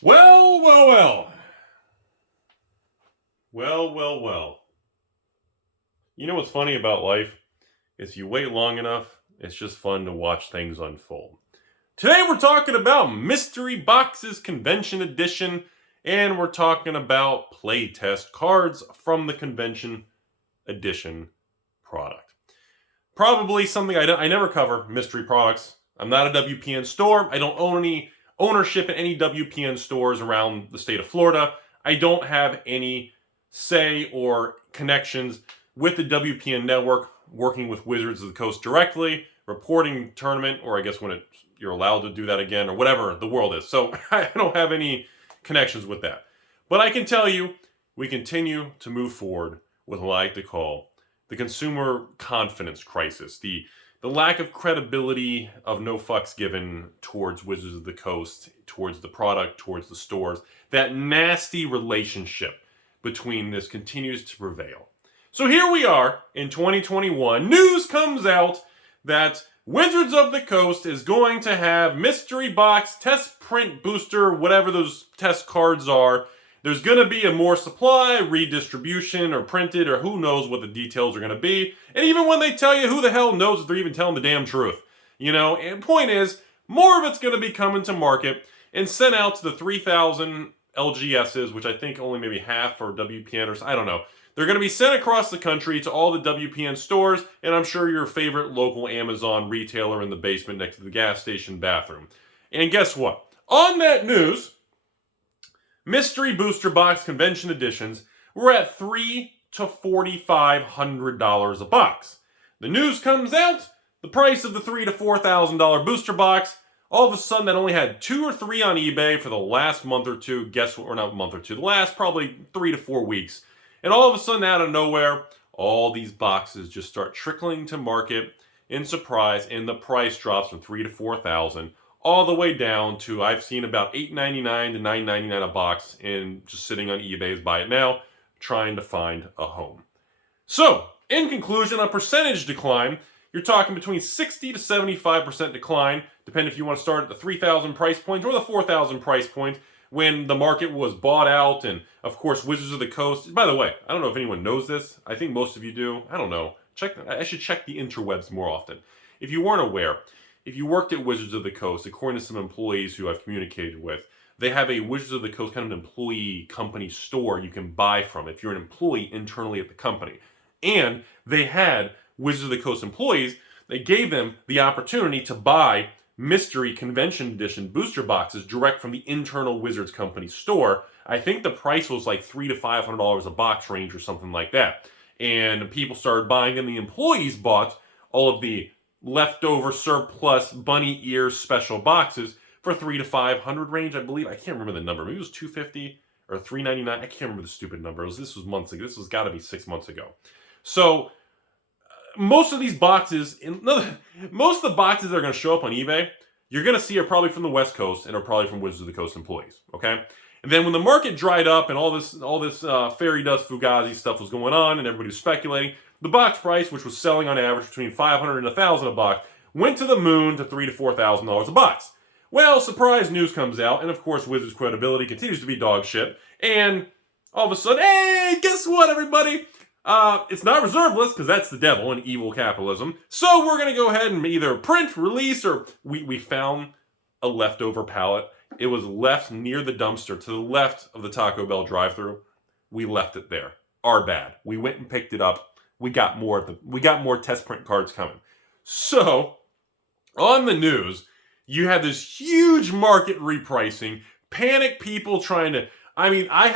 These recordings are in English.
Well, well, well. Well, well, well. You know what's funny about life? Is you wait long enough, it's just fun to watch things unfold. Today we're talking about Mystery Boxes Convention Edition, and we're talking about playtest cards from the Convention Edition product. Probably something I never cover, mystery products. I'm not a WPN store. I don't own any ownership in any WPN stores around the state of Florida. I don't have any say or connections with the WPN network, working with Wizards of the Coast directly, reporting tournament, or I guess when you're allowed to do that again, or whatever the world is. So I don't have any connections with that. But I can tell you, we continue to move forward with what I like to call the consumer confidence crisis, the lack of credibility of no fucks given towards Wizards of the Coast, towards the product, towards the stores. That nasty relationship between this continues to prevail. So here we are in 2021. News comes out that Wizards of the Coast is going to have mystery box, test print booster, whatever those test cards are. There's going to be a more supply, redistribution, or printed, or who knows what the details are going to be. And even when they tell you, who the hell knows if they're even telling the damn truth? You know, and point is, more of it's going to be coming to market and sent out to the 3,000 LGSs, which I think only maybe half are WPN, or I don't know. They're going to be sent across the country to all the WPN stores, and I'm sure your favorite local Amazon retailer in the basement next to the gas station bathroom. And guess what? On that news, mystery booster box convention editions were at $300 to $4,500 a box. The news comes out, the price of the $3,000 to $4,000 booster box, all of a sudden that only had 2 or 3 on eBay for the last month or two. Guess what? Or not month or two, the last probably 3 to 4 weeks. And all of a sudden, out of nowhere, all these boxes just start trickling to market in surprise, and the price drops from $3,000 to $4,000 all the way down to, I've seen about $8.99 to $9.99 a box, and just sitting on eBay's Buy It Now, trying to find a home. So, in conclusion, a percentage decline. You're talking between 60 to 75% decline, depending if you want to start at the 3,000 price point or the 4,000 price point, when the market was bought out. And of course, Wizards of the Coast, by the way, I don't know if anyone knows this. I think most of you do. I don't know. I should check the interwebs more often. If you weren't aware, if you worked at Wizards of the Coast, according to some employees who I've communicated with, they have a Wizards of the Coast kind of an employee company store you can buy from if you're an employee internally at the company. And they had Wizards of the Coast employees, they gave them the opportunity to buy mystery convention edition booster boxes direct from the internal Wizards company store. I think the price was like $300 to $500 a box range or something like that. And people started buying them. The employees bought all of the leftover surplus bunny ear special boxes for $300 to $500 range, I believe. I can't remember the number. Maybe it was $250 or $399. I can't remember the stupid number. This was months ago. This was got to be 6 months ago. So most of these boxes, most of the boxes that are going to show up on eBay, you're going to see are probably from the West Coast and are probably from Wizards of the Coast employees. Okay, and then when the market dried up and all this fairy dust fugazi stuff was going on and everybody was speculating, the box price, which was selling on average between $500 and $1,000 a box, went to the moon to $3,000 to $4,000 a box. Well, surprise news comes out, and of course Wizards' credibility continues to be dog shit. And all of a sudden, hey, guess what, everybody? It's not reserve list, because that's the devil and evil capitalism. So we're going to go ahead and either print, release, or we found a leftover pallet. It was left near the dumpster to the left of the Taco Bell drive-thru. We left it there. Our bad. We went and picked it up. We got more test print cards coming. So on the news, you had this huge market repricing, panic people trying to. I mean, I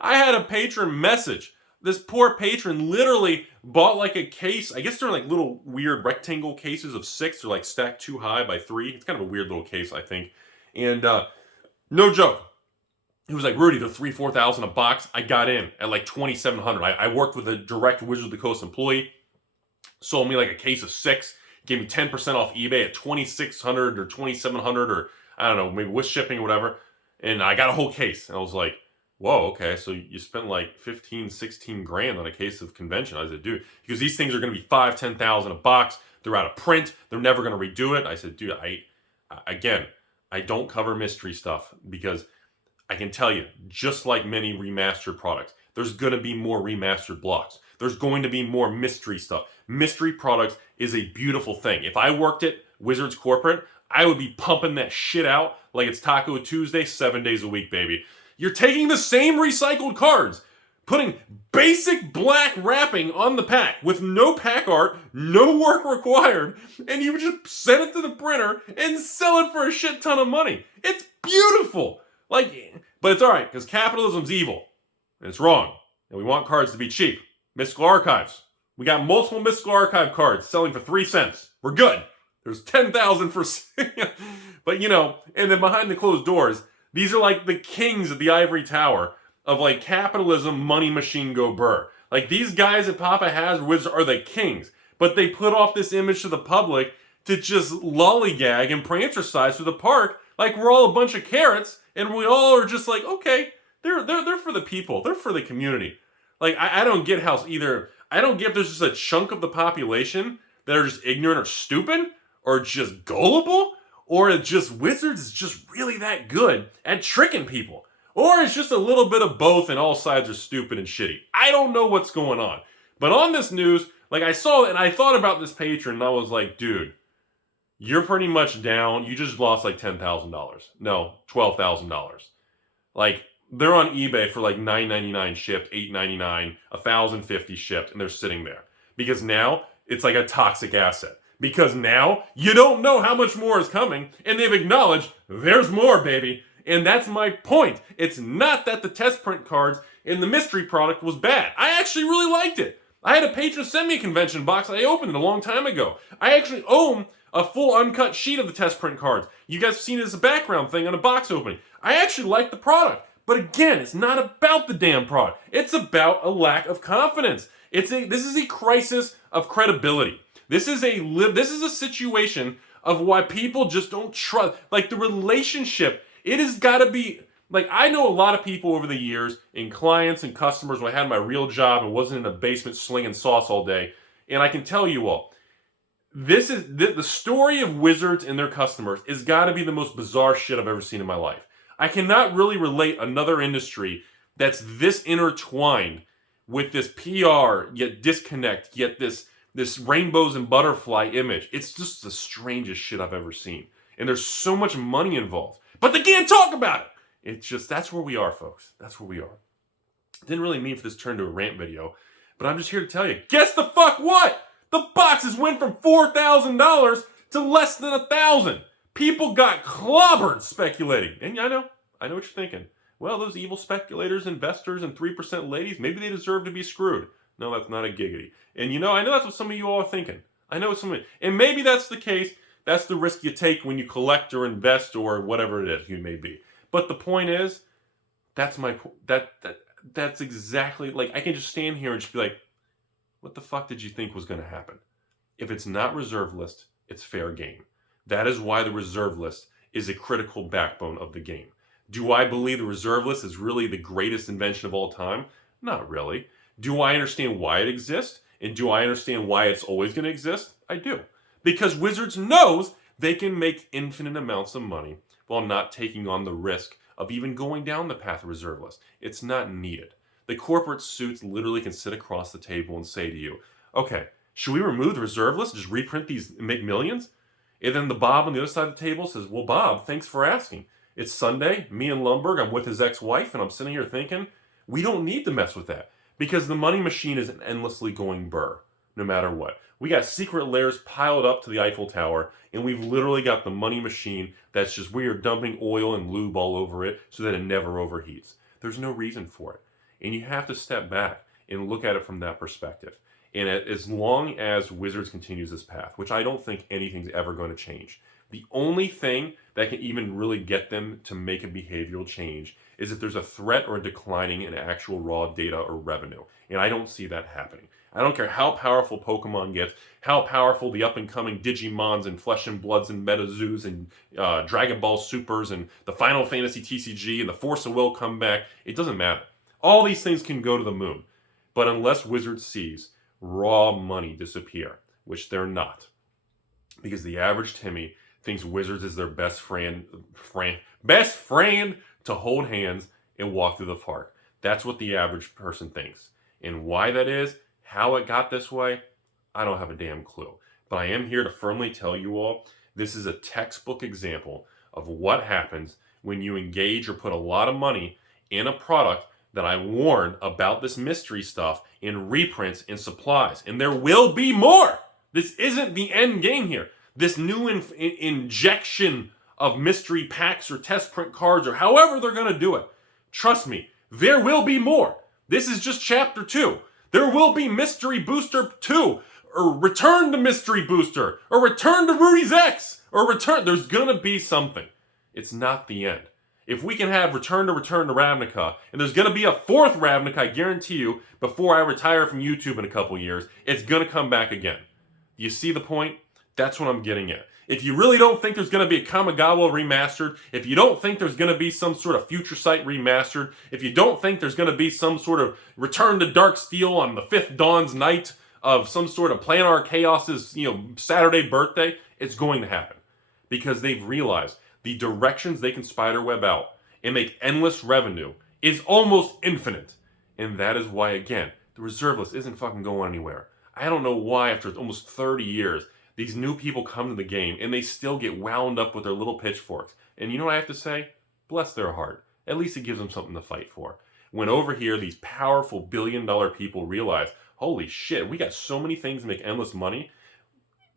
had a patron message. This poor patron literally bought like a case. I guess they're like little weird rectangle cases of 6. They're like stacked 2 high by 3. It's kind of a weird little case, I think. And no joke, he was like, Rudy, they're $3,000 to $4,000 a box. I got in at like $2,700. I worked with a direct Wizards of the Coast employee. Sold me like a case of 6. Gave me 10% off eBay at $2,600 or $2,700 or I don't know, maybe with shipping or whatever. And I got a whole case. And I was like, whoa, okay, so you spent like 15, 16 grand on a case of convention. I said, dude, because these things are going to be $5,000, $10,000 a box. They're out of print. They're never going to redo it. I said, dude, I don't cover mystery stuff because I can tell you, just like many remastered products, there's going to be more remastered blocks. There's going to be more mystery stuff. Mystery products is a beautiful thing. If I worked at Wizards Corporate, I would be pumping that shit out like it's Taco Tuesday 7 days a week, baby. You're taking the same recycled cards, putting basic black wrapping on the pack with no pack art, no work required, and you just send it to the printer and sell it for a shit ton of money. It's beautiful. But it's alright, because capitalism's evil. And it's wrong. And we want cards to be cheap. Mystical Archives. We got multiple Mystical Archive cards selling for 3 cents. We're good. There's 10,000 for... But, and then behind the closed doors, these are like the kings of the ivory tower of capitalism, money machine go burr. These guys at Papa Has Wizards are the kings. But they put off this image to the public to just lollygag and prancercise through the park like we're all a bunch of carrots, and we all are just okay, they're for the people. They're for the community. I don't get how I don't get if there's just a chunk of the population that are just ignorant or stupid or just gullible, or it's just Wizards is just really that good at tricking people. Or it's just a little bit of both and all sides are stupid and shitty. I don't know what's going on. But on this news, I saw it and I thought about this patron and I was like, dude, you're pretty much down. You just lost $10,000. No, $12,000. They're on eBay for $9.99 shipped, $8.99, $1,050 shipped, and they're sitting there. Because now it's a toxic asset. Because now you don't know how much more is coming, and they've acknowledged there's more, baby. And that's my point. It's not that the test print cards in the mystery product was bad. I actually really liked it. I had a patron send me a convention box. I opened it a long time ago. I actually own a full uncut sheet of the test print cards. You guys have seen it as a background thing on a box opening. I actually like the product. But again, it's not about the damn product. It's about a lack of confidence. This is a crisis of credibility. This is a situation of why people just don't trust. The relationship, it has got to be... I know a lot of people over the years, and clients and customers, when I had my real job and wasn't in a basement slinging sauce all day, and I can tell you all, the story of Wizards and their customers has got to be the most bizarre shit I've ever seen in my life. I cannot really relate another industry that's this intertwined with this PR, yet disconnect, yet this rainbows and butterfly image. It's just the strangest shit I've ever seen. And there's so much money involved. But they can't talk about it! It's just, that's where we are, folks. That's where we are. Didn't really mean for this to turn to a rant video, but I'm just here to tell you, guess the fuck what? The boxes went from $4,000 to less than $1,000. People got clobbered speculating. And I know what you're thinking. Well, those evil speculators, investors, and 3% ladies, maybe they deserve to be screwed. No, that's not a giggity. And I know that's what some of you all are thinking. I know it's something. And maybe that's the case. That's the risk you take when you collect or invest or whatever it is you may be. But the point is, that's my that's exactly, I can just stand here and just be like, what the fuck did you think was going to happen? If it's not reserve list, it's fair game. That is why the reserve list is a critical backbone of the game. Do I believe the reserve list is really the greatest invention of all time? Not really. Do I understand why it exists? And do I understand why it's always going to exist? I do. Because Wizards knows they can make infinite amounts of money while not taking on the risk of even going down the path of reserve list. It's not needed. The corporate suits literally can sit across the table and say to you, okay, should we remove the reserve list and just reprint these and make millions? And then the Bob on the other side of the table says, well, Bob, thanks for asking. It's Sunday, me and Lumberg, I'm with his ex-wife, and I'm sitting here thinking, we don't need to mess with that. Because the money machine is an endlessly going burr, no matter what. We got secret layers piled up to the Eiffel Tower, and we've literally got the money machine that's just, we are dumping oil and lube all over it so that it never overheats. There's no reason for it. And you have to step back and look at it from that perspective. And as long as Wizards continues this path, which I don't think anything's ever going to change, the only thing that can even really get them to make a behavioral change is if there's a threat or a declining in actual raw data or revenue. And I don't see that happening. I don't care how powerful Pokemon gets, how powerful the up-and-coming Digimons and Flesh and Bloods and Metazoos and Dragon Ball Supers and the Final Fantasy TCG and the Force of Will come back. It doesn't matter. All these things can go to the moon. But unless Wizards sees raw money disappear, which they're not, because the average Timmy thinks Wizards is their best friend to hold hands and walk through the park. That's what the average person thinks. And why that is, how it got this way, I don't have a damn clue. But I am here to firmly tell you all, this is a textbook example of what happens when you engage or put a lot of money in a product that I warn about this mystery stuff in reprints and supplies. And there will be more. This isn't the end game here. This new injection of mystery packs or test print cards or however they're going to do it. Trust me, there will be more. This is just chapter 2. There will be Mystery Booster 2, or Return to Mystery Booster, or Return to Rudy's X, or Return. There's going to be something. It's not the end. If we can have Return to Ravnica, and there's going to be a 4th Ravnica, I guarantee you, before I retire from YouTube in a couple years, it's going to come back again. You see the point? That's what I'm getting at. If you really don't think there's going to be a Kamigawa remastered, if you don't think there's going to be some sort of Future Sight remastered, if you don't think there's going to be some sort of Return to Dark Steel on the 5th Dawn's night of some sort of Planar Chaos's, Saturday birthday, it's going to happen. Because they've realized the directions they can spiderweb out and make endless revenue is almost infinite. And that is why, again, the reserve list isn't fucking going anywhere. I don't know why after almost 30 years, these new people come to the game and they still get wound up with their little pitchforks. And you know what I have to say? Bless their heart. At least it gives them something to fight for. When over here, these powerful billion-dollar people realize, holy shit, we got so many things to make endless money,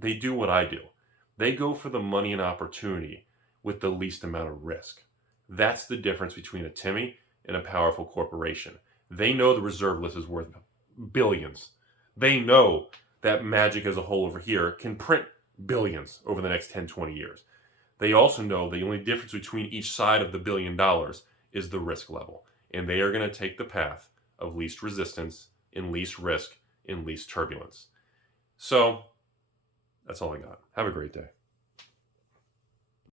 they do what I do. They go for the money and opportunity with the least amount of risk. That's the difference between a Timmy and a powerful corporation. They know the reserve list is worth billions. They know that Magic as a whole over here can print billions over the next 10, 20 years. They also know the only difference between each side of the $1 billion is the risk level. And they are going to take the path of least resistance and least risk and least turbulence. So, that's all I got. Have a great day.